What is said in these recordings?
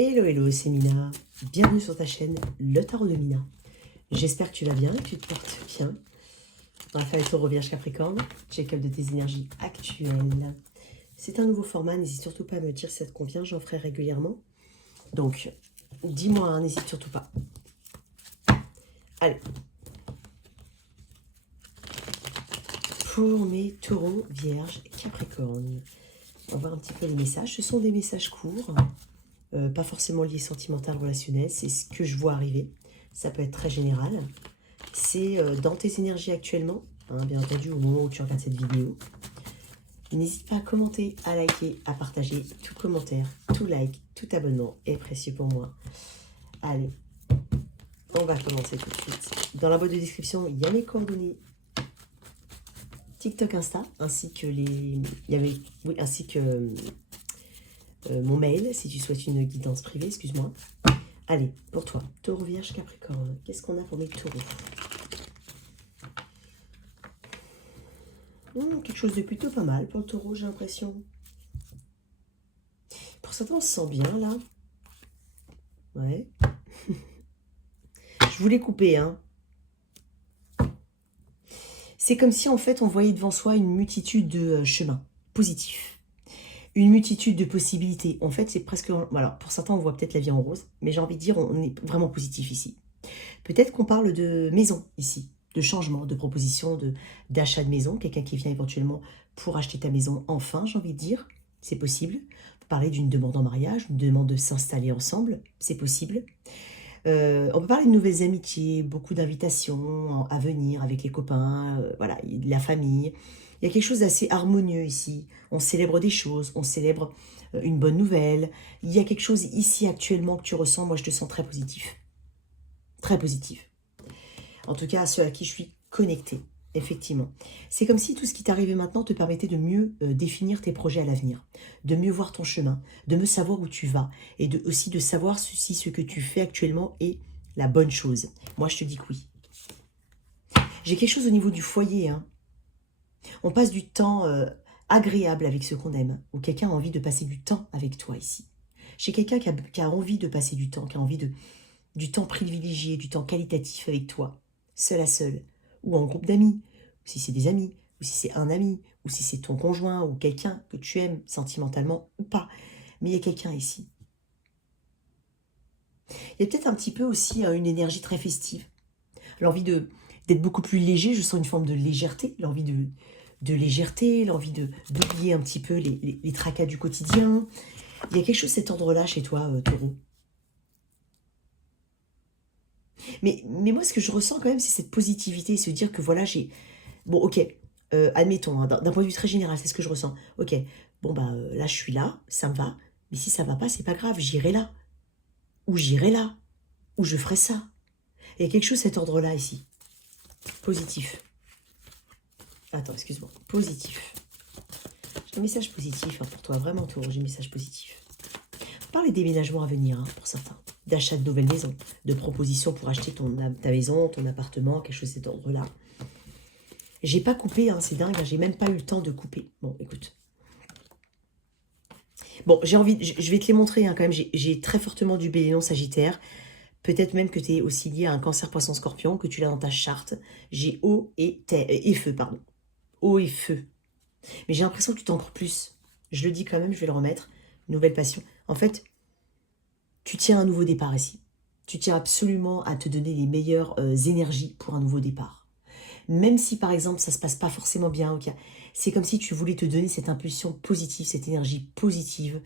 Hello, hello, c'est Mina. Bienvenue sur ta chaîne, le tarot de Mina. J'espère que tu vas bien et que tu te portes bien. On va faire les taureaux vierge capricorne, check-up de tes énergies actuelles. C'est un nouveau format, n'hésite surtout pas à me dire si ça te convient, j'en ferai régulièrement. Donc, dis-moi, hein, n'hésite surtout pas. Allez. Pour mes taureaux vierge capricorne, on va voir un petit peu les messages. Ce sont des messages courts. Pas forcément lié sentimental, relationnel, c'est ce que je vois arriver. Ça peut être très général. C'est dans tes énergies actuellement, hein, bien entendu, au moment où tu regardes cette vidéo. N'hésite pas à commenter, à liker, à partager. Tout commentaire, tout like, tout abonnement est précieux pour moi. Allez, on va commencer tout de suite. Dans la boîte de description, il y a mes coordonnées TikTok, Insta, ainsi que mon mail, si tu souhaites une guidance privée, excuse-moi. Allez, pour toi, taureau vierge capricorne, qu'est-ce qu'on a pour mes taureaux? Quelque chose de plutôt pas mal pour le taureau, j'ai l'impression. Pour certains, on se sent bien, là. Ouais. Je voulais couper, hein. C'est comme si, en fait, on voyait devant soi une multitude de chemins positifs. Une multitude de possibilités. En fait, c'est presque... Alors, pour certains, on voit peut-être la vie en rose, mais j'ai envie de dire, on est vraiment positif ici. Peut-être qu'on parle de maison, ici, de changement, de proposition, d'achat de maison. Quelqu'un qui vient éventuellement pour acheter ta maison, enfin, j'ai envie de dire, c'est possible. On peut parler d'une demande en mariage, une demande de s'installer ensemble, c'est possible. On peut parler de nouvelles amitiés, beaucoup d'invitations à venir avec les copains, voilà, la famille. Il y a quelque chose d'assez harmonieux ici. On célèbre des choses, on célèbre une bonne nouvelle. Il y a quelque chose ici actuellement que tu ressens. Moi, je te sens très positif. Très positif. En tout cas, à ceux à qui je suis connectée, effectivement. C'est comme si tout ce qui t'arrivait maintenant te permettait de mieux définir tes projets à l'avenir, de mieux voir ton chemin, de mieux savoir où tu vas et aussi de savoir si ce que tu fais actuellement est la bonne chose. Moi, je te dis que oui. J'ai quelque chose au niveau du foyer, hein. On passe du temps agréable avec ceux qu'on aime, ou quelqu'un a envie de passer du temps avec toi ici. J'ai quelqu'un qui a envie de passer du temps, qui a envie du temps privilégié, du temps qualitatif avec toi, seul à seul, ou en groupe d'amis, si c'est des amis, ou si c'est un ami, ou si c'est ton conjoint, ou quelqu'un que tu aimes sentimentalement ou pas. Mais il y a quelqu'un ici. Il y a peut-être un petit peu aussi une énergie très festive. L'envie d'être beaucoup plus léger, je sens une forme de légèreté, l'envie de légèreté, l'envie d'oublier un petit peu les tracas du quotidien. Il y a quelque chose de cet ordre-là chez toi, taureau. Mais moi, ce que je ressens quand même, c'est cette positivité, se dire que voilà, j'ai... Bon, ok, admettons, hein, d'un point de vue très général, c'est ce que je ressens. Ok, bon, bah là, je suis là, ça me va. Mais si ça va pas, c'est pas grave, j'irai là. Ou j'irai là. Ou je ferai ça. Il y a quelque chose de cet ordre-là ici. Positif. Attends, excuse-moi. Positif. J'ai un message positif hein, pour toi, vraiment, taureau, j'ai un message positif. On parle des déménagements à venir, hein, pour certains. D'achat de nouvelles maisons, de propositions pour acheter ta maison, ton appartement, quelque chose de cet ordre-là. J'ai pas coupé, hein, c'est dingue, hein, j'ai même pas eu le temps de couper. Bon, écoute. Bon, j'ai envie, je vais te les montrer hein, quand même, j'ai très fortement du Bélier Sagittaire. Peut-être même que tu es aussi lié à un cancer poisson scorpion, que tu l'as dans ta charte. J'ai eau et feu, pardon. Eau et feu. Mais j'ai l'impression que tu t'en crois plus. Je le dis quand même, je vais le remettre. Nouvelle passion. En fait, tu tiens un nouveau départ ici. Tu tiens absolument à te donner les meilleures énergies pour un nouveau départ. Même si, par exemple, ça ne se passe pas forcément bien, okay, c'est comme si tu voulais te donner cette impulsion positive, cette énergie positive.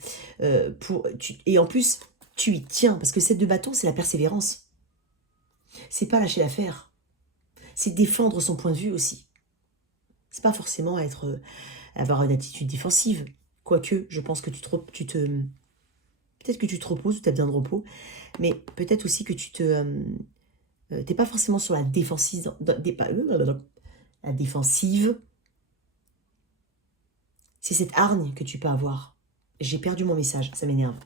Et en plus, tu y tiens, parce que cette de bâton, c'est la persévérance. C'est pas lâcher l'affaire. C'est défendre son point de vue aussi. C'est pas forcément avoir une attitude défensive. Quoique, je pense que peut-être que tu te reposes ou tu as besoin de repos, mais peut-être aussi que t'es pas forcément sur la défensive. La défensive, c'est cette hargne que tu peux avoir. J'ai perdu mon message, ça m'énerve.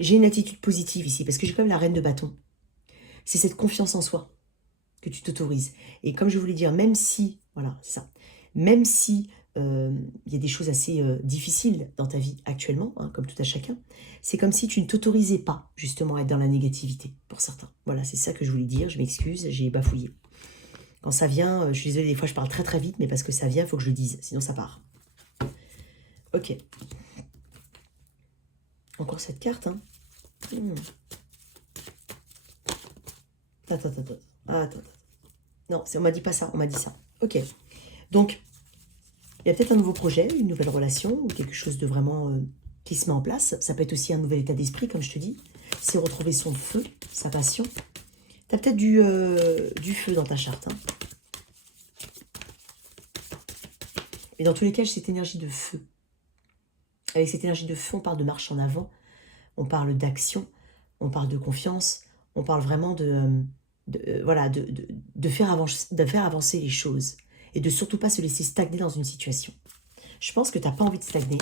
J'ai une attitude positive ici, parce que j'ai quand même la reine de bâton. C'est cette confiance en soi que tu t'autorises. Et comme je voulais dire, même si Voilà, c'est ça. Même si il y a des choses assez difficiles dans ta vie actuellement, hein, comme tout à chacun, c'est comme si tu ne t'autorisais pas justement à être dans la négativité pour certains. Voilà, c'est ça que je voulais dire, je m'excuse, j'ai bafouillé. Quand ça vient, je suis désolée, des fois je parle très très vite, mais parce que ça vient, il faut que je le dise, sinon ça part. Ok. Encore cette carte, hein. Attends, attends, attends. Attends. Non, on m'a dit pas ça, on m'a dit ça. Ok. Donc, il y a peut-être un nouveau projet, une nouvelle relation, ou quelque chose de vraiment qui se met en place. Ça peut être aussi un nouvel état d'esprit, comme je te dis. C'est retrouver son feu, sa passion. Tu as peut-être du feu dans ta charte. Hein. Mais dans tous les cas, j'ai cette énergie de feu. Avec cette énergie de feu, on parle de marche en avant, on parle d'action, on parle de confiance, on parle vraiment voilà, de faire avancer les choses. Et de surtout pas se laisser stagner dans une situation. Je pense que tu n'as pas envie de stagner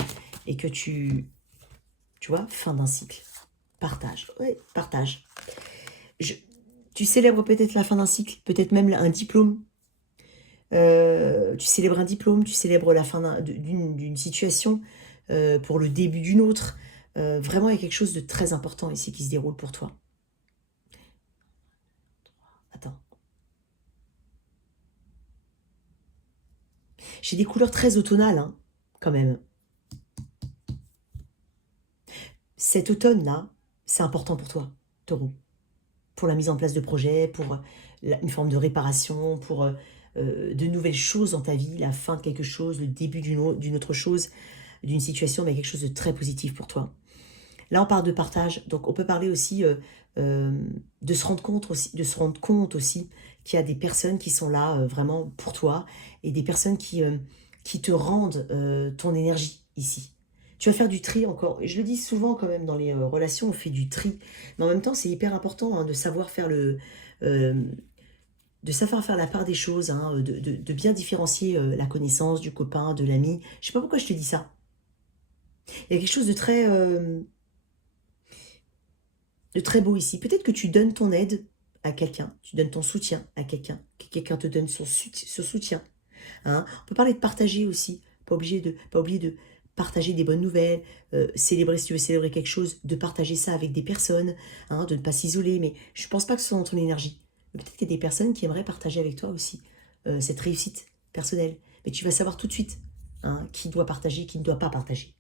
et que tu vois, fin d'un cycle. Partage, oui, partage. Tu célèbres peut-être la fin d'un cycle, peut-être même un diplôme. Tu célèbres un diplôme, tu célèbres la fin d'une situation pour le début d'une autre. Vraiment, il y a quelque chose de très important ici qui se déroule pour toi. Attends. J'ai des couleurs très automnales, hein, quand même. Cet automne-là, c'est important pour toi, Taureau. Pour la mise en place de projets, pour une forme de réparation, pour de nouvelles choses dans ta vie, la fin de quelque chose, le début d'une autre chose, d'une situation, mais quelque chose de très positif pour toi. Là, on parle de partage, donc on peut parler aussi de se rendre compte aussi qu'il y a des personnes qui sont là vraiment pour toi et des personnes qui te rendent ton énergie ici. Tu vas faire du tri encore. Je le dis souvent quand même dans les relations, on fait du tri. Mais en même temps, c'est hyper important hein, de savoir faire de savoir faire la part des choses, hein, de bien différencier la connaissance du copain, de l'ami. Je sais pas pourquoi je te dis ça. Il y a quelque chose de très beau ici. Peut-être que tu donnes ton aide à quelqu'un, tu donnes ton soutien à quelqu'un, que quelqu'un te donne son soutien. Hein. On peut parler de partager aussi, pas oublier de partager des bonnes nouvelles, célébrer si tu veux célébrer quelque chose, de partager ça avec des personnes, hein, de ne pas s'isoler, mais je ne pense pas que ce soit dans ton énergie. Peut-être qu'il y a des personnes qui aimeraient partager avec toi aussi cette réussite personnelle, mais tu vas savoir tout de suite hein, qui doit partager, qui ne doit pas partager.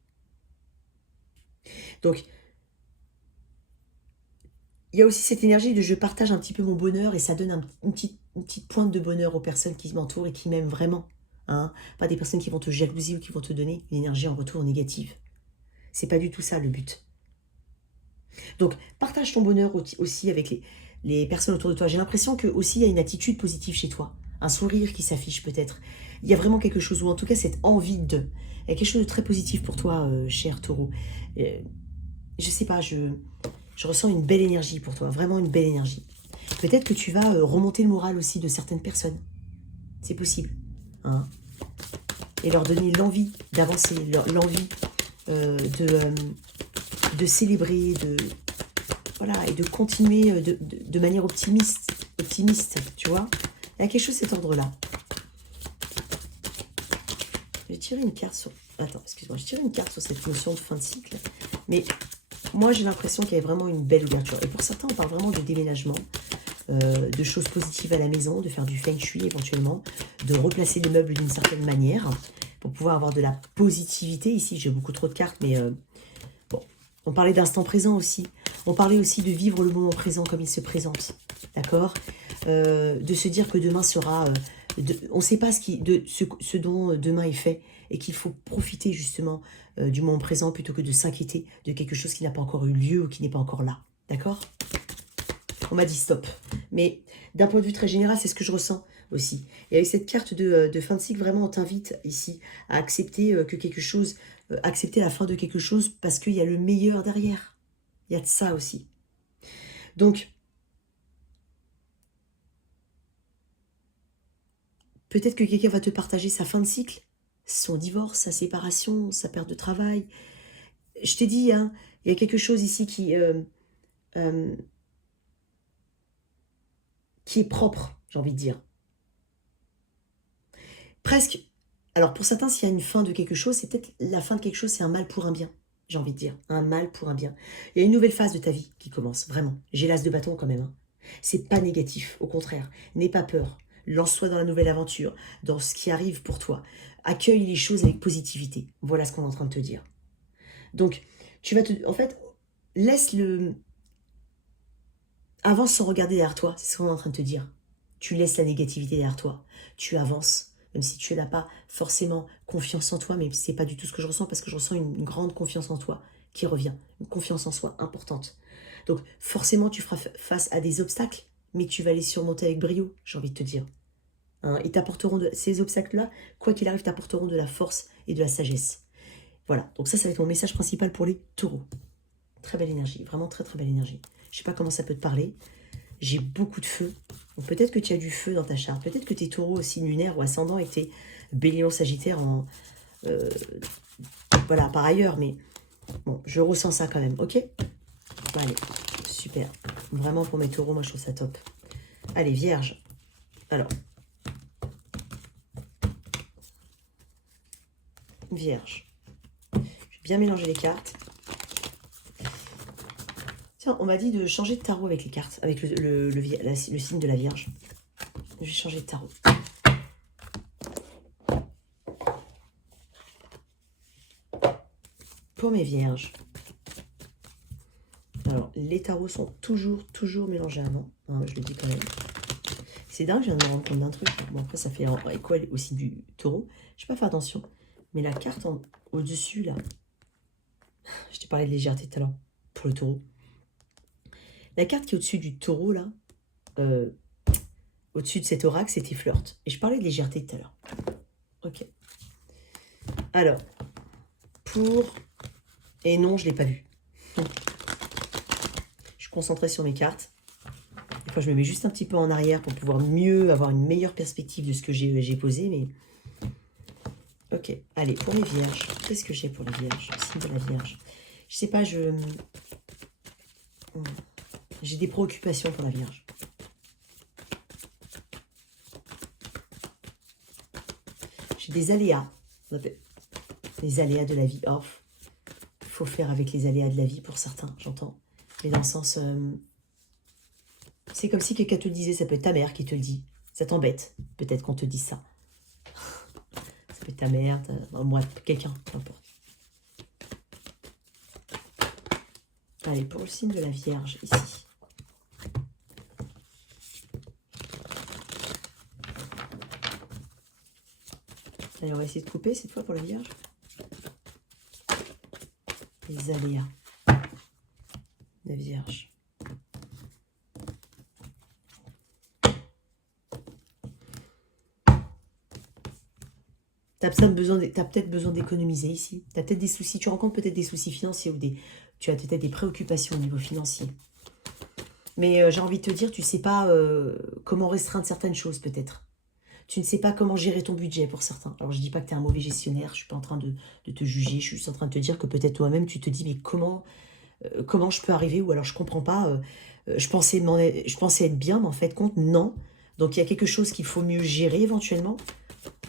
Donc, il y a aussi cette énergie de je partage un petit peu mon bonheur et ça donne une petite pointe de bonheur aux personnes qui m'entourent et qui m'aiment vraiment. Hein. Pas des personnes qui vont te jalouser ou qui vont te donner une énergie en retour négative. C'est pas du tout ça le but. Donc, partage ton bonheur aussi avec les personnes autour de toi. J'ai l'impression que aussi il y a une attitude positive chez toi. Un sourire qui s'affiche peut-être. Il y a vraiment quelque chose, ou en tout cas cette envie de. Il y a quelque chose de très positif pour toi, cher taureau. Je sais pas, je ressens une belle énergie pour toi, vraiment une belle énergie. Peut-être que tu vas remonter le moral aussi de certaines personnes. C'est possible. Hein, et leur donner l'envie d'avancer, l'envie de célébrer, voilà, et de continuer de manière optimiste, tu vois. Il y a quelque chose de cet ordre-là. Je vais tirer une carte sur... Attends, excuse-moi, je tire une carte sur cette notion de fin de cycle. Mais moi, j'ai l'impression qu'il y a vraiment une belle ouverture. Et pour certains, on parle vraiment de déménagement, de choses positives à la maison, de faire du feng shui éventuellement, de replacer les meubles d'une certaine manière pour pouvoir avoir de la positivité. Ici, j'ai beaucoup trop de cartes, mais bon. On parlait d'instant présent aussi. On parlait aussi de vivre le moment présent comme il se présente. D'accord de se dire que demain sera... on ne sait pas ce dont demain est fait et qu'il faut profiter justement du moment présent plutôt que de s'inquiéter de quelque chose qui n'a pas encore eu lieu ou qui n'est pas encore là. D'accord? On m'a dit stop. Mais d'un point de vue très général, c'est ce que je ressens aussi. Et avec cette carte de fin de cycle, vraiment, on t'invite ici à accepter que quelque chose, accepter la fin de quelque chose parce qu'il y a le meilleur derrière. Il y a de ça aussi. Donc, peut-être que quelqu'un va te partager sa fin de cycle, son divorce, sa séparation, sa perte de travail. Je t'ai dit, hein, il y a quelque chose ici qui est propre, j'ai envie de dire. presque... Alors pour certains, s'il y a une fin de quelque chose, c'est peut-être la fin de quelque chose, c'est un mal pour un bien. J'ai envie de dire, un mal pour un bien. Il y a une nouvelle phase de ta vie qui commence, vraiment. J'ai l'as de bâton quand même. Hein. C'est pas négatif, au contraire. N'aie pas peur. Lance-toi dans la nouvelle aventure, dans ce qui arrive pour toi. Accueille les choses avec positivité. Voilà ce qu'on est en train de te dire. Donc, tu vas te... En fait, laisse le... Avance sans regarder derrière toi, c'est ce qu'on est en train de te dire. Tu laisses la négativité derrière toi. Tu avances, même si tu n'as pas forcément confiance en toi, mais c'est pas du tout ce que je ressens, parce que je ressens une grande confiance en toi qui revient. Une confiance en soi importante. Donc, forcément, tu feras face à des obstacles, mais tu vas les surmonter avec brio, j'ai envie de te dire. Hein, ils t'apporteront ces obstacles-là, quoi qu'il arrive, t'apporteront de la force et de la sagesse. Voilà, donc ça va être mon message principal pour les taureaux. Très belle énergie, vraiment très très belle énergie. Je sais pas comment ça peut te parler. J'ai beaucoup de feu. Donc peut-être que tu as du feu dans ta charte. Peut-être que tu es taureau aussi lunaire ou ascendant et que tu es bélier sagittaire en... voilà, par ailleurs. Mais bon, je ressens ça quand même, ok? Allez, super. Vraiment pour mes taureaux, moi je trouve ça top. Allez, vierge. Alors. Vierge. Je vais bien mélanger les cartes. Tiens, on m'a dit de changer de tarot avec les cartes, avec le signe de la Vierge. Je vais changer de tarot. Pour mes Vierges. Alors, les tarots sont toujours mélangés avant. Hein, je le dis quand même. C'est dingue, je viens de me rendre compte d'un truc. Bon, après, ça fait écho aussi du taureau. Je vais pas faire attention. Mais la carte au-dessus, là... Je t'ai parlé de légèreté tout à l'heure, pour le taureau. La carte qui est au-dessus du taureau, là, au-dessus de cet oracle, c'était flirt. Et je parlais de légèreté tout à l'heure. Ok. Alors, pour... Et non, je ne l'ai pas vu. Je suis concentrée sur mes cartes. Des fois, je me mets juste un petit peu en arrière pour pouvoir mieux avoir une meilleure perspective de ce que j'ai posé. Mais ok. Allez, pour les vierges. Qu'est-ce que j'ai pour les vierges? Le signe de la vierge. Je sais pas, j'ai des préoccupations pour la vierge. J'ai des aléas. Les aléas de la vie off. Il faut faire avec les aléas de la vie pour certains, j'entends. Mais dans le sens... c'est comme si quelqu'un te le disait, ça peut être ta mère qui te le dit. Ça t'embête, peut-être qu'on te dise ça. Ça peut être ta mère, moi, quelqu'un, peu importe. Allez, pour le signe de la Vierge, ici. Allez, on va essayer de couper cette fois pour la Vierge. Les aléas. La Vierge. Tu as peut-être besoin d'économiser ici. Tu as peut-être des soucis. Tu rencontres peut-être des soucis financiers ou tu as peut-être des préoccupations au niveau financier. Mais j'ai envie de te dire, tu ne sais pas comment restreindre certaines choses peut-être. Tu ne sais pas comment gérer ton budget pour certains. Alors je ne dis pas que tu es un mauvais gestionnaire. Je ne suis pas en train de te juger. Je suis juste en train de te dire que peut-être toi-même tu te dis mais comment je peux arriver, ou alors je comprends pas, je pensais être bien, mais en fait compte, non. Donc il y a quelque chose qu'il faut mieux gérer éventuellement.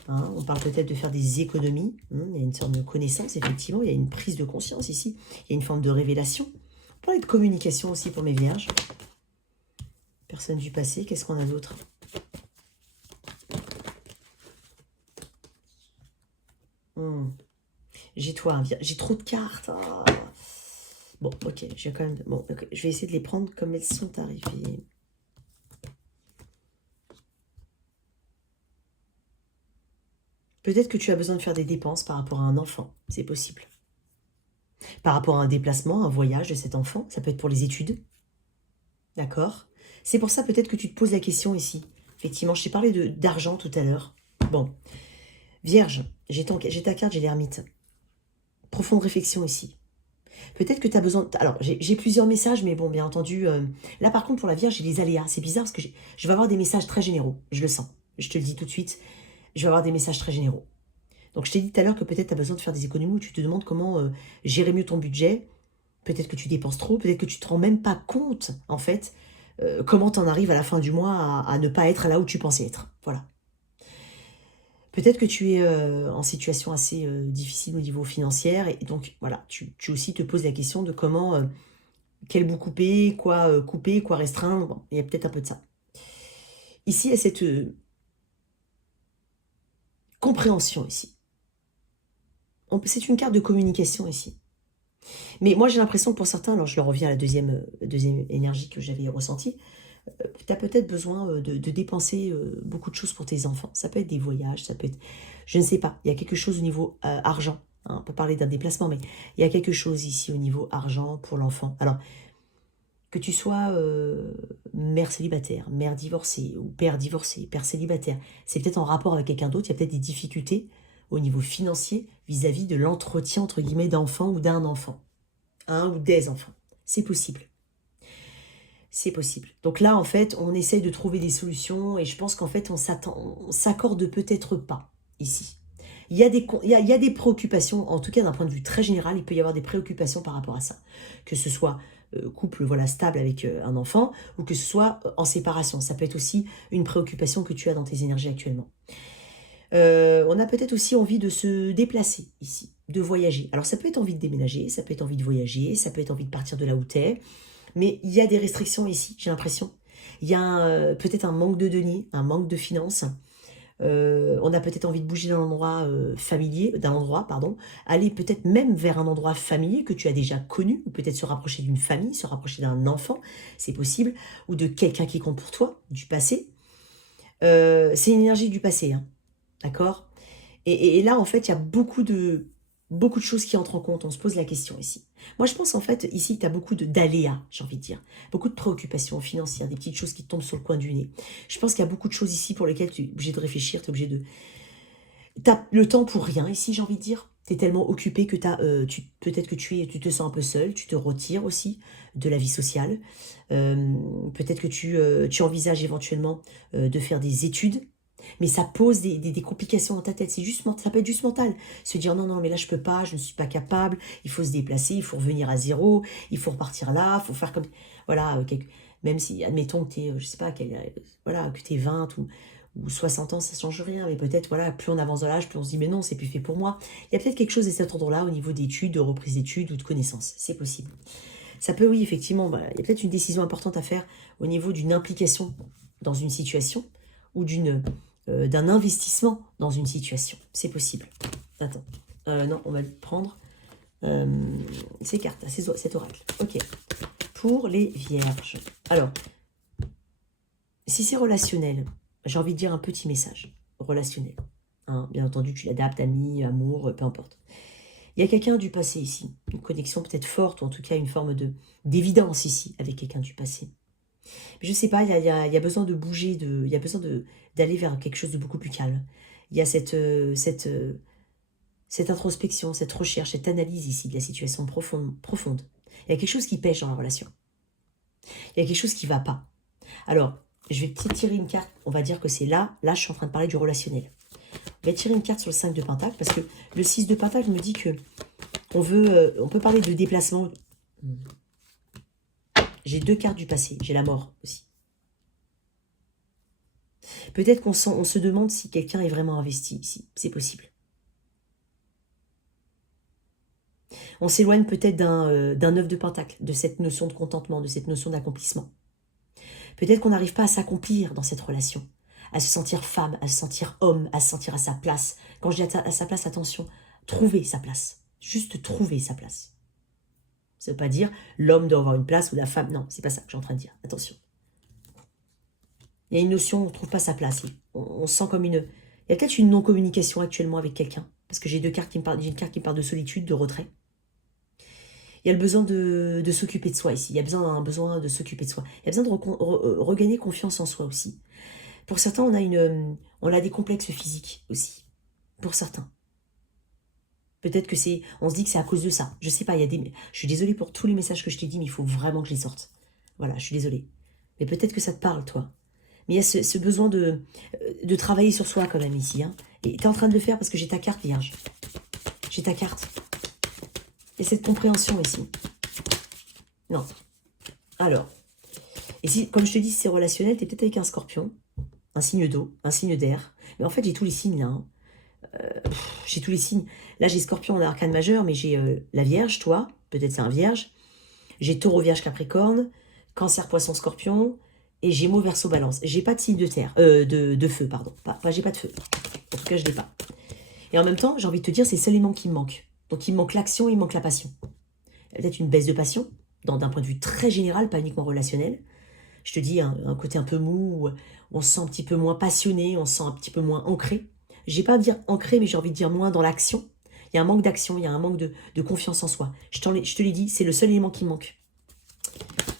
Hein, on parle peut-être de faire des économies. Il y a une sorte de connaissance, effectivement, il y a une prise de conscience ici, il y a une forme de révélation. On parle de communication aussi pour mes vierges. Personne du passé, qu'est-ce qu'on a d'autre? J'ai toi, j'ai trop de cartes. Ah. Bon, ok, j'ai quand même... Bon, okay, je vais essayer de les prendre comme elles sont arrivées. Peut-être que tu as besoin de faire des dépenses par rapport à un enfant, c'est possible. Par rapport à un déplacement, un voyage de cet enfant, ça peut être pour les études. D'accord? C'est pour ça peut-être que tu te poses la question ici. Effectivement, je t'ai parlé d'argent tout à l'heure. Bon, Vierge, j'ai ta carte, j'ai l'ermite. Profonde réflexion ici. Peut-être que tu as besoin... Alors, j'ai plusieurs messages, mais bon, bien entendu... là, par contre, pour la Vierge, j'ai les aléas. C'est bizarre parce que je vais avoir des messages très généraux. Je le sens. Je te le dis tout de suite. Je vais avoir des messages très généraux. Donc, je t'ai dit tout à l'heure que peut-être tu as besoin de faire des économies où tu te demandes comment gérer mieux ton budget. Peut-être que tu dépenses trop. Peut-être que tu ne te rends même pas compte, en fait, comment tu en arrives à la fin du mois à ne pas être là où tu pensais être. Voilà. Peut-être que tu es en situation assez difficile au niveau financier. Et donc, voilà, tu aussi te poses la question de comment, quel bout couper, quoi restreindre. Bon, il y a peut-être un peu de ça. Ici, il y a cette compréhension ici. C'est une carte de communication ici. Mais moi, j'ai l'impression que pour certains, alors je le reviens à la deuxième énergie que j'avais ressentie, tu as peut-être besoin de dépenser beaucoup de choses pour tes enfants. Ça peut être des voyages, ça peut être... Je ne sais pas, il y a quelque chose au niveau argent. Hein, on peut parler d'un déplacement, mais il y a quelque chose ici au niveau argent pour l'enfant. Alors, que tu sois mère célibataire, mère divorcée ou père divorcé, père célibataire, c'est peut-être en rapport avec quelqu'un d'autre, il y a peut-être des difficultés au niveau financier vis-à-vis de l'entretien, entre guillemets, d'enfants ou d'un enfant. Un ou des enfants. C'est possible. C'est possible. Donc là, en fait, on essaye de trouver des solutions et je pense qu'en fait, on s'accorde peut-être pas ici. Il y a des préoccupations, en tout cas d'un point de vue très général, il peut y avoir des préoccupations par rapport à ça. Que ce soit couple voilà, stable avec un enfant ou que ce soit en séparation. Ça peut être aussi une préoccupation que tu as dans tes énergies actuellement. On a peut-être aussi envie de se déplacer ici, de voyager. Alors ça peut être envie de déménager, ça peut être envie de voyager, ça peut être envie de partir de là où tu es. Mais il y a des restrictions ici, j'ai l'impression. Il y a peut-être un manque de deniers, un manque de finances. On a peut-être envie de bouger d'un endroit pardon, aller peut-être même vers un endroit familier que tu as déjà connu, ou peut-être se rapprocher d'une famille, se rapprocher d'un enfant, c'est possible, ou de quelqu'un qui compte pour toi, du passé. C'est une énergie du passé, hein, d'accord. Et là, en fait, il y a beaucoup de choses qui entrent en compte. On se pose la question ici. Moi, je pense, en fait, ici, tu as beaucoup d'aléas, j'ai envie de dire. Beaucoup de préoccupations financières, des petites choses qui tombent sur le coin du nez. Je pense qu'il y a beaucoup de choses ici pour lesquelles tu es obligé de réfléchir, tu es obligé de... Tu as le temps pour rien ici, j'ai envie de dire. Tu es tellement occupé que peut-être que tu te sens un peu seul, tu te retires aussi de la vie sociale. Peut-être que tu envisages éventuellement de faire des études, mais ça pose des complications dans ta tête. Ça peut être juste mental. Se dire non, non, mais là je peux pas, je ne suis pas capable, il faut se déplacer, il faut revenir à zéro, il faut repartir là, il faut faire comme... Voilà, même si, admettons que tu es, je sais pas, voilà, que tu es 20 ou 60 ans, ça ne change rien. Mais peut-être, voilà, plus on avance dans l'âge, plus on se dit, mais non, c'est plus fait pour moi. Il y a peut-être quelque chose de cet ordre-là au niveau d'études, de reprise d'études ou de connaissances. C'est possible. Ça peut, oui, effectivement, il y a peut-être une décision importante à faire au niveau d'une implication dans une situation ou d'un investissement dans une situation. C'est possible. Attends. Non, on va prendre ces cartes, cet oracle. Ok. Pour les vierges. Alors, si c'est relationnel, j'ai envie de dire un petit message relationnel. Hein, bien entendu, tu l'adaptes, ami, amour, peu importe. Il y a quelqu'un du passé ici, une connexion peut-être forte, ou en tout cas une forme d'évidence ici avec quelqu'un du passé. Mais je sais pas, il y a besoin de bouger, il y a besoin d'aller vers quelque chose de beaucoup plus calme. Il y a cette introspection, cette recherche, cette analyse ici de la situation profonde. Il y a quelque chose qui pêche dans la relation. Il y a quelque chose qui ne va pas. Alors, je vais peut-être tirer une carte, on va dire que c'est là, je suis en train de parler du relationnel. On va tirer une carte sur le 5 de Pentacle, parce que le 6 de Pentacle me dit que on peut parler de déplacement. J'ai 2 cartes du passé, j'ai la mort aussi. Peut-être qu'on se demande si quelqu'un est vraiment investi ici, c'est possible. On s'éloigne peut-être d'un 9 de Pentacle, de cette notion de contentement, de cette notion d'accomplissement. Peut-être qu'on n'arrive pas à s'accomplir dans cette relation, à se sentir femme, à se sentir homme, à se sentir à sa place. Quand je dis à sa place, attention, trouver sa place. Juste trouver sa place. Ça ne veut pas dire l'homme doit avoir une place ou la femme. Non, c'est pas ça que je suis en train de dire. Attention. Il y a une notion, on ne trouve pas sa place. On sent comme une... Il y a peut-être une non-communication actuellement avec quelqu'un. Parce que j'ai 2 cartes qui me parlent. J'ai une carte qui me parle de solitude, de retrait. Il y a le besoin de s'occuper de soi ici. Il y a un besoin de s'occuper de soi. Il y a besoin de regagner confiance en soi aussi. Pour certains, on a des complexes physiques aussi. Pour certains. Peut-être que on se dit que c'est à cause de ça. Je sais pas, je suis désolée pour tous les messages que je t'ai dit, mais il faut vraiment que je les sorte. Voilà, je suis désolée. Mais peut-être que ça te parle, toi. Mais il y a ce besoin de travailler sur soi quand même ici. Hein. Et tu es en train de le faire parce que j'ai ta carte, Vierge. J'ai ta carte. Et cette compréhension ici. Non. Alors. Et si, comme je te dis, si c'est relationnel, tu es peut-être avec un scorpion, un signe d'eau, un signe d'air. Mais en fait, j'ai tous les signes là. Hein. j'ai tous les signes. Là, j'ai Scorpion en arcane majeur, mais j'ai la Vierge, toi, peut-être c'est un Vierge. J'ai Taureau, Vierge, Capricorne, Cancer, Poisson, Scorpion, et Gémeaux, Verseau, Balance. J'ai pas de signe de terre, de feu, pardon. J'ai pas de feu. En tout cas, je l'ai pas. Et en même temps, j'ai envie de te dire, c'est le seul élément qui me manque. Donc, il me manque l'action, il me manque la passion. Il y a peut-être une baisse de passion, d'un point de vue très général, pas uniquement relationnel. Je te dis, un côté un peu mou, où on se sent un petit peu moins passionné, on se sent un petit peu moins ancré. J'ai pas à dire ancré, mais j'ai envie de dire moins dans l'action. Il y a un manque d'action, il y a un manque de confiance en soi. Je te l'ai dit, c'est le seul élément qui me manque.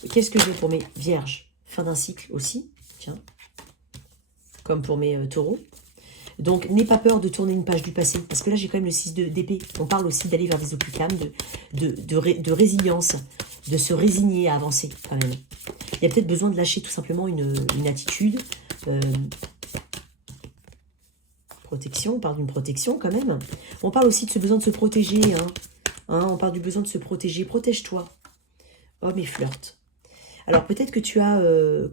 Qu'est-ce que j'ai pour mes vierges? Fin d'un cycle aussi, tiens, comme pour mes taureaux. Donc, n'aie pas peur de tourner une page du passé, parce que là, j'ai quand même le 6 d'épée. On parle aussi d'aller vers des eaux plus calmes, de résilience, de se résigner à avancer, quand même. Il y a peut-être besoin de lâcher tout simplement une attitude. Protection, on parle d'une protection, quand même. On parle aussi de ce besoin de se protéger, on parle du besoin de se protéger. Protège-toi. Homme et flirt. Alors, peut-être que tu as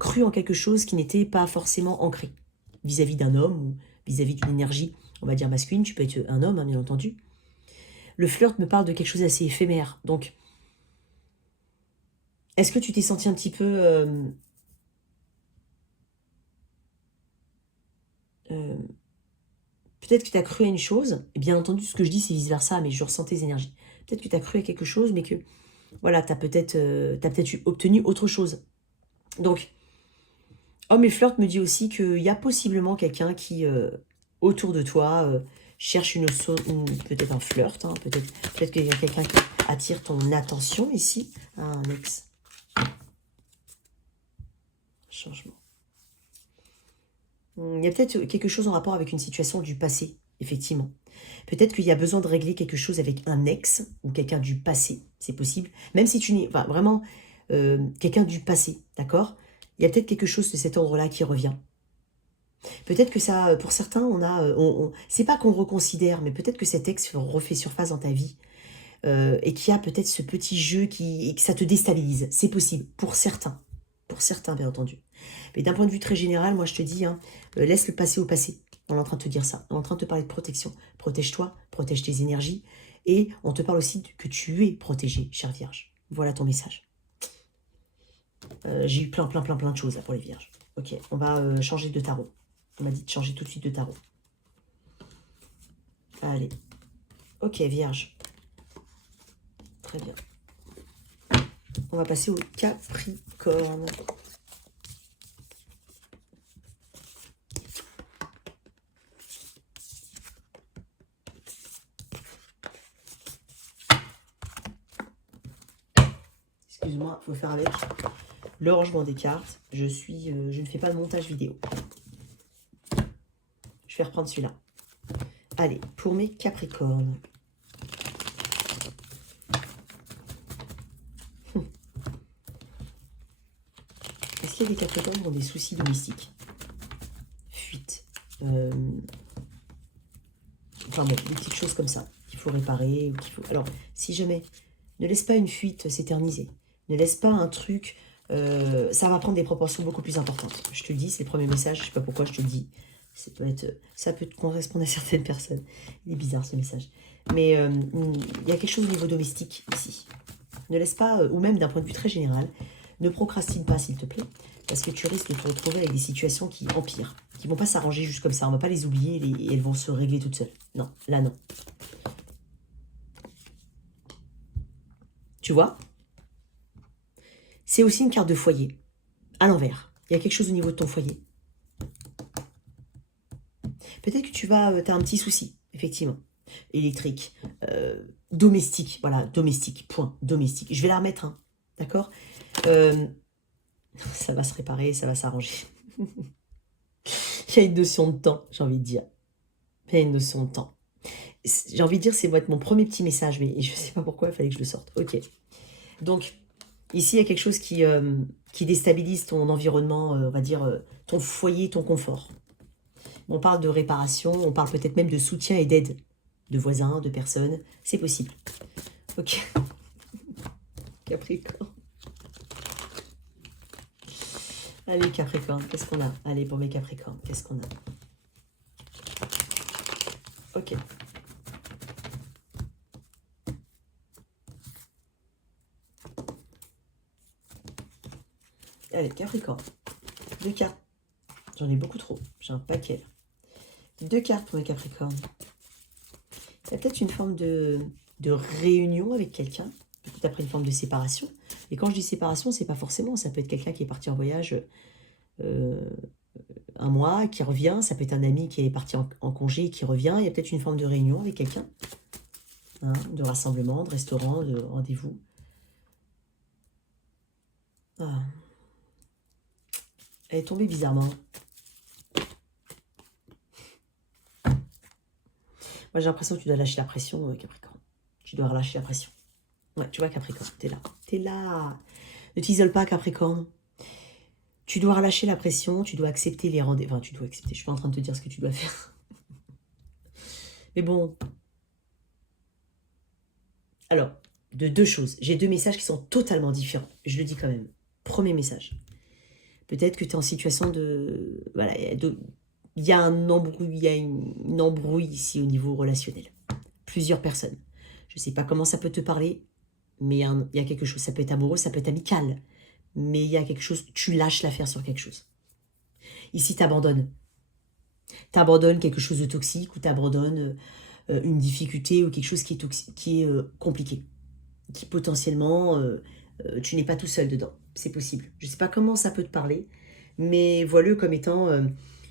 cru en quelque chose qui n'était pas forcément ancré vis-à-vis d'un homme ou vis-à-vis d'une énergie, on va dire masculine. Tu peux être un homme, bien entendu. Le flirt me parle de quelque chose d'assez éphémère. Donc, est-ce que tu t'es senti un petit peu... peut-être que tu as cru à une chose. Et bien entendu, ce que je dis, c'est vice-versa, mais je ressens tes énergies. Peut-être que tu as cru à quelque chose, mais que... Voilà, tu as peut-être obtenu autre chose. Donc, homme et flirt me dit aussi qu'il y a possiblement quelqu'un qui, autour de toi, cherche peut-être un flirt. Peut-être qu'il y a quelqu'un qui attire ton attention ici. Un ex. Changement. Il y a peut-être quelque chose en rapport avec une situation du passé, effectivement. Peut-être qu'il y a besoin de régler quelque chose avec un ex ou quelqu'un du passé, c'est possible. Même si tu n'es vraiment quelqu'un du passé, d'accord? Il y a peut-être quelque chose de cet ordre-là qui revient. Peut-être que ça, pour certains, c'est pas qu'on reconsidère, mais peut-être que cet ex refait surface dans ta vie et qu'il y a peut-être ce petit jeu et que ça te déstabilise. C'est possible, pour certains, bien entendu. Mais d'un point de vue très général, moi je te dis, laisse le passé au passé. On est en train de te dire ça. On est en train de te parler de protection. Protège-toi, protège tes énergies. Et on te parle aussi que tu es protégée, chère Vierge. Voilà ton message. J'ai eu plein de choses là pour les Vierges. Ok, on va changer de tarot. On m'a dit de changer tout de suite de tarot. Allez. Ok, Vierge. Très bien. On va passer au Capricorne. Excuse-moi, il faut faire avec le rangement des cartes. Je ne fais pas de montage vidéo. Je vais reprendre celui-là. Allez, pour mes Capricornes. Est-ce qu'il y a des Capricornes qui ont des soucis domestiques? Fuite. Enfin bon, des petites choses comme ça qu'il faut réparer. Alors, si jamais, ne laisse pas une fuite s'éterniser. Ne laisse pas un truc... ça va prendre des proportions beaucoup plus importantes. Je te le dis, c'est le premier message. Je ne sais pas pourquoi je te le dis. Ça peut correspondre à certaines personnes. Il est bizarre ce message. Mais il y a quelque chose au niveau domestique ici. Ne laisse pas, ou même d'un point de vue très général, ne procrastine pas s'il te plaît. Parce que tu risques de te retrouver avec des situations qui empirent. Qui ne vont pas s'arranger juste comme ça. On ne va pas les oublier et elles vont se régler toutes seules. Non, là non. Tu vois? C'est aussi une carte de foyer. À l'envers. Il y a quelque chose au niveau de ton foyer. Peut-être que tu as un petit souci, effectivement. Électrique, domestique, voilà, domestique, point, domestique. Je vais la remettre, hein, d'accord? Ça va se réparer, ça va s'arranger. Il y a une notion de temps, j'ai envie de dire. Il y a une notion de temps. J'ai envie de dire, c'est va être mon premier petit message, mais je ne sais pas pourquoi il fallait que je le sorte. Ok. Donc, ici, il y a quelque chose qui déstabilise ton environnement, on va dire, ton foyer, ton confort. On parle de réparation, on parle peut-être même de soutien et d'aide de voisins, de personnes. C'est possible. Ok. Capricorne. Allez, Capricorne, qu'est-ce qu'on a? Allez, pour mes Capricornes, qu'est-ce qu'on a? Ok. Allez, Capricorne. 2 cartes. J'en ai beaucoup trop. J'ai un paquet. 2 cartes pour les Capricornes. Il y a peut-être une forme de réunion avec quelqu'un. Peut-être après une forme de séparation. Et quand je dis séparation, c'est pas forcément. Ça peut être quelqu'un qui est parti en voyage un mois, qui revient. Ça peut être un ami qui est parti en congé et qui revient. Il y a peut-être une forme de réunion avec quelqu'un. Hein, de rassemblement, de restaurant, de rendez-vous. Ah. Elle est tombée bizarrement. Moi, j'ai l'impression que tu dois lâcher la pression, Capricorne. Tu dois relâcher la pression. Ouais, tu vois, Capricorne, t'es là. T'es là. Ne t'isole pas, Capricorne. Tu dois relâcher la pression, tu dois accepter les rendez-vous. Enfin, tu dois accepter. Je suis pas en train de te dire ce que tu dois faire. Mais bon. Alors, de 2 choses. J'ai 2 messages qui sont totalement différents. Je le dis quand même. Premier message. Peut-être que tu es en situation de... Voilà, il y a un embrouille, il y a une embrouille ici au niveau relationnel. Plusieurs personnes. Je ne sais pas comment ça peut te parler, mais il y a quelque chose. Ça peut être amoureux, ça peut être amical. Mais il y a quelque chose, tu lâches l'affaire sur quelque chose. Ici, tu abandonnes. Tu abandonnes quelque chose de toxique ou tu abandonnes une difficulté ou quelque chose qui est compliqué. Qui potentiellement, tu n'es pas tout seul dedans. C'est possible. Je ne sais pas comment ça peut te parler, mais vois-le comme étant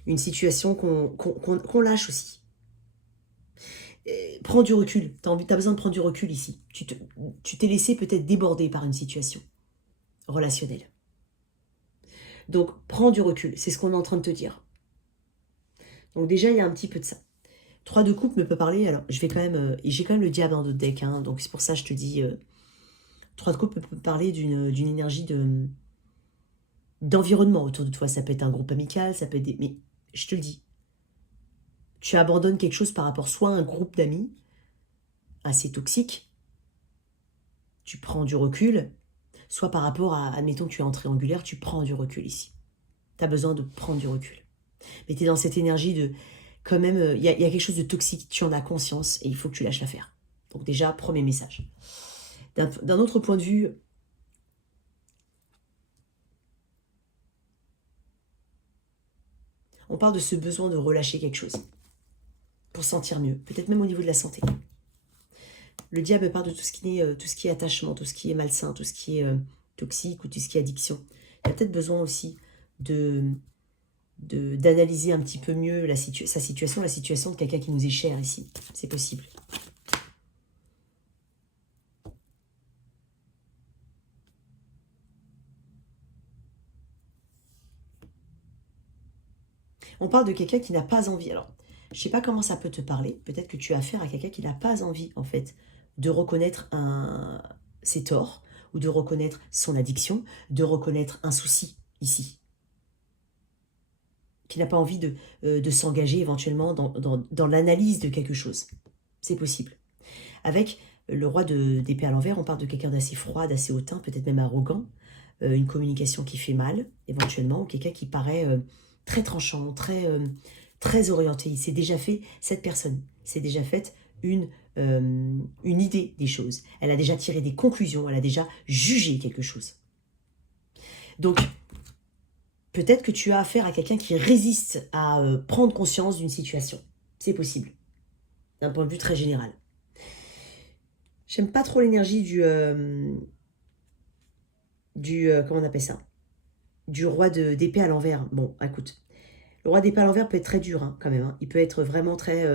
une situation qu'on lâche aussi. Prends du recul. Tu as besoin de prendre du recul ici. Tu t'es laissé peut-être déborder par une situation relationnelle. Donc, prends du recul. C'est ce qu'on est en train de te dire. Donc déjà, il y a un petit peu de ça. 3 de coupe me peut parler. Alors, je vais quand même... et j'ai quand même le diable dans notre deck. Hein, donc, c'est pour ça que je te dis... 3 de coupe peut parler d'une énergie d'environnement autour de toi. Ça peut être un groupe amical, ça peut être des... Mais je te le dis. Tu abandonnes quelque chose par rapport soit à un groupe d'amis assez toxique. Tu prends du recul. Soit par rapport à... Admettons que tu es en triangulaire, tu prends du recul ici. Tu as besoin de prendre du recul. Mais tu es dans cette énergie de... Quand même, il y a quelque chose de toxique. Tu en as conscience et il faut que tu lâches l'affaire. Donc déjà, premier message. D'un autre point de vue... On parle de ce besoin de relâcher quelque chose pour se sentir mieux, peut-être même au niveau de la santé. Le diable parle de tout ce qui est attachement, tout ce qui est malsain, tout ce qui est toxique ou tout ce qui est addiction. Il y a peut-être besoin aussi d'analyser un petit peu mieux sa situation, la situation de quelqu'un qui nous est cher ici. C'est possible. On parle de quelqu'un qui n'a pas envie. Alors, je ne sais pas comment ça peut te parler. Peut-être que tu as affaire à quelqu'un qui n'a pas envie, en fait, de reconnaître ses torts ou de reconnaître son addiction, de reconnaître un souci ici. Qui n'a pas envie de s'engager éventuellement dans l'analyse de quelque chose. C'est possible. Avec le roi d'épée à l'envers, on parle de quelqu'un d'assez froid, d'assez hautain, peut-être même arrogant, une communication qui fait mal, éventuellement, ou quelqu'un qui paraît... très tranchant, très orienté. Il s'est déjà fait, cette personne s'est déjà faite une idée des choses. Elle a déjà tiré des conclusions, elle a déjà jugé quelque chose. Donc, peut-être que tu as affaire à quelqu'un qui résiste à prendre conscience d'une situation. C'est possible, d'un point de vue très général. J'aime pas trop l'énergie comment on appelle ça, du roi d'épée à l'envers. Bon, écoute, le roi d'épée à l'envers peut être très dur, hein, quand même. Hein. Il peut être vraiment très,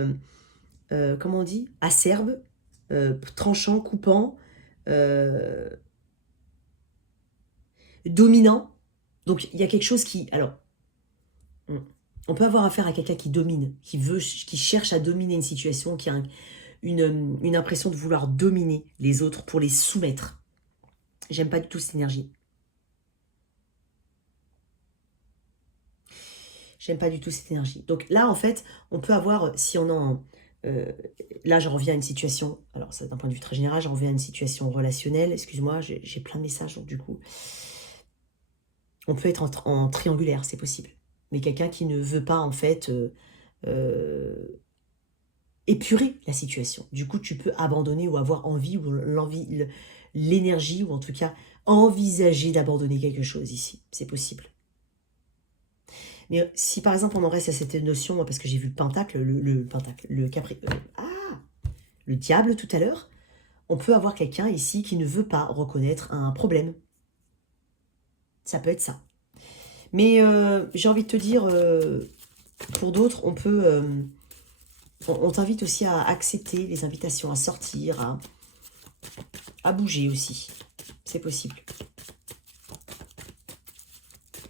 comment on dit, acerbe, tranchant, coupant, dominant. Donc, il y a quelque chose qui... Alors, on peut avoir affaire à quelqu'un qui domine, qui cherche à dominer une situation, qui a une impression de vouloir dominer les autres pour les soumettre. J'aime pas du tout cette énergie. J'aime pas du tout cette énergie. Donc là, en fait, on peut avoir, si on en... là, j'en reviens à une situation, alors c'est d'un point de vue très général, j'en reviens à une situation relationnelle. Excuse-moi, j'ai plein de messages, donc du coup... On peut être en triangulaire, c'est possible. Mais quelqu'un qui ne veut pas, en fait, épurer la situation. Du coup, tu peux abandonner ou avoir envie ou l'énergie, ou en tout cas envisager d'abandonner quelque chose ici. C'est possible. Mais si par exemple on en reste à cette notion, parce que j'ai vu le pentacle, le diable tout à l'heure, on peut avoir quelqu'un ici qui ne veut pas reconnaître un problème. Ça peut être ça. Mais j'ai envie de te dire, pour d'autres, on t'invite aussi à accepter les invitations, à sortir, à bouger aussi. C'est possible.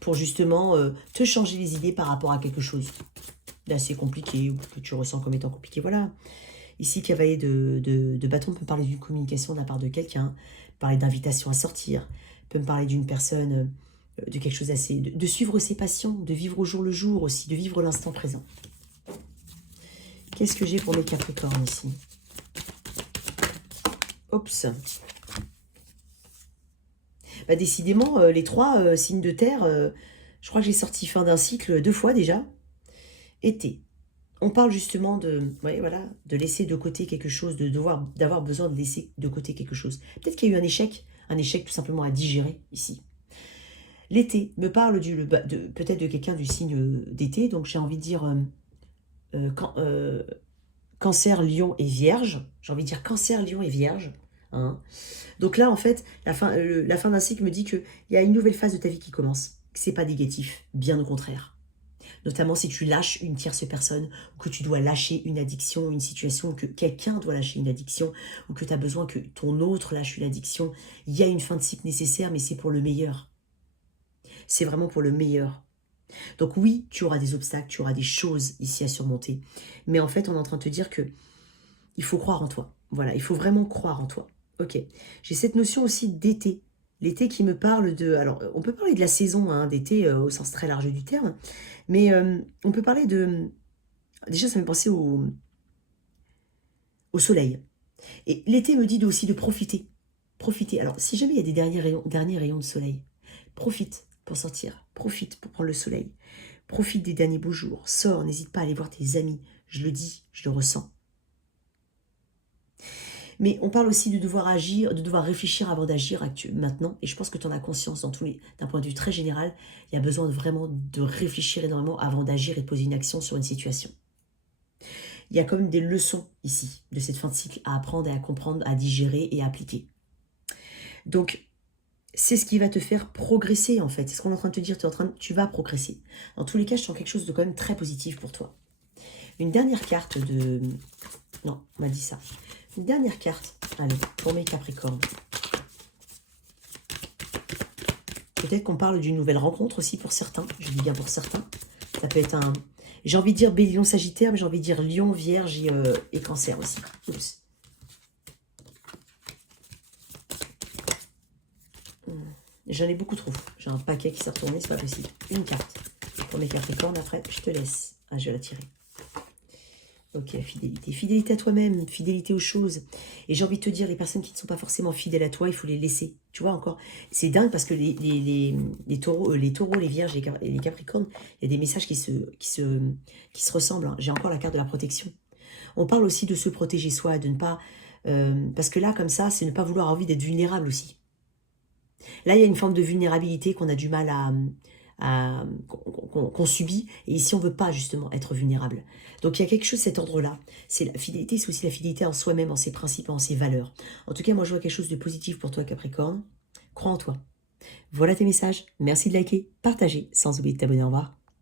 Pour justement te changer les idées par rapport à quelque chose d'assez compliqué ou que tu ressens comme étant compliqué. Voilà. Ici, cavalier de bâton peut parler d'une communication de la part de quelqu'un, parler d'invitation à sortir, peut me parler d'une personne, de quelque chose d'assez... De suivre ses passions, de vivre au jour le jour aussi, de vivre l'instant présent. Qu'est-ce que j'ai pour mes Capricornes ici? Oups. Bah, décidément, les trois signes de terre, je crois que j'ai sorti fin d'un cycle 2 fois déjà. Été. On parle justement ouais, voilà, de laisser de côté quelque chose, d'avoir besoin de laisser de côté quelque chose. Peut-être qu'il y a eu un échec tout simplement à digérer ici. L'été me parle peut-être de quelqu'un du signe d'été, donc j'ai envie de dire Cancer, Lion et Vierge. J'ai envie de dire Cancer, Lion et Vierge. Hein. Donc là, en fait, la fin d'un cycle me dit qu'il y a une nouvelle phase de ta vie qui commence. C'est pas négatif, bien au contraire. Notamment si tu lâches une tierce personne, ou que tu dois lâcher une addiction, une situation, ou que quelqu'un doit lâcher une addiction, ou que tu as besoin que ton autre lâche une addiction. Il y a une fin de cycle nécessaire, mais c'est pour le meilleur. C'est vraiment pour le meilleur. Donc oui, tu auras des obstacles, tu auras des choses ici à surmonter. Mais en fait, on est en train de te dire que il faut croire en toi. Voilà, il faut vraiment croire en toi. Ok. J'ai cette notion aussi d'été. L'été qui me parle de... Alors, on peut parler de la saison hein, d'été au sens très large du terme, mais on peut parler de... Déjà, ça me fait penser au soleil. Et l'été me dit aussi de profiter. Profiter. Alors, si jamais il y a des derniers rayons de soleil, profite pour sortir. Profite pour prendre le soleil. Profite des derniers beaux jours. Sors, n'hésite pas à aller voir tes amis. Je le dis, je le ressens. Mais on parle aussi de devoir agir, de devoir réfléchir avant d'agir maintenant. Et je pense que tu en as conscience d'un point de vue très général. Il y a besoin vraiment de réfléchir énormément avant d'agir et de poser une action sur une situation. Il y a quand même des leçons ici de cette fin de cycle à apprendre et à comprendre, à digérer et à appliquer. Donc, c'est ce qui va te faire progresser en fait. C'est ce qu'on est en train de te dire, tu vas progresser. Dans tous les cas, je sens quelque chose de quand même très positif pour toi. Une dernière carte de... Non, on m'a dit ça. Une dernière carte, allez, pour mes Capricornes. Peut-être qu'on parle d'une nouvelle rencontre aussi pour certains. Je dis bien pour certains. Ça peut être un... J'ai envie de dire Bélion, Sagittaire, mais j'ai envie de dire Lion, Vierge et Cancer aussi. Oups. J'en ai beaucoup trop. J'ai un paquet qui s'est retourné, c'est pas possible. Une carte pour mes Capricornes, après je te laisse. Ah, je vais la tirer. Ok, fidélité. Fidélité à toi-même, fidélité aux choses. Et j'ai envie de te dire, les personnes qui ne sont pas forcément fidèles à toi, il faut les laisser. Tu vois encore, c'est dingue parce que les taureaux, les vierges et les capricornes, il y a des messages qui se ressemblent. Hein. J'ai encore la carte de la protection. On parle aussi de se protéger soi, de ne pas... parce que là, comme ça, c'est ne pas vouloir avoir envie d'être vulnérable aussi. Là, il y a une forme de vulnérabilité qu'on a du mal qu'on subit. Et ici, on ne veut pas justement être vulnérable. Donc, il y a quelque chose de cet ordre-là. C'est la fidélité, c'est aussi la fidélité en soi-même, en ses principes, en ses valeurs. En tout cas, moi, je vois quelque chose de positif pour toi, Capricorne. Crois en toi. Voilà tes messages. Merci de liker, partager, sans oublier de t'abonner. Au revoir.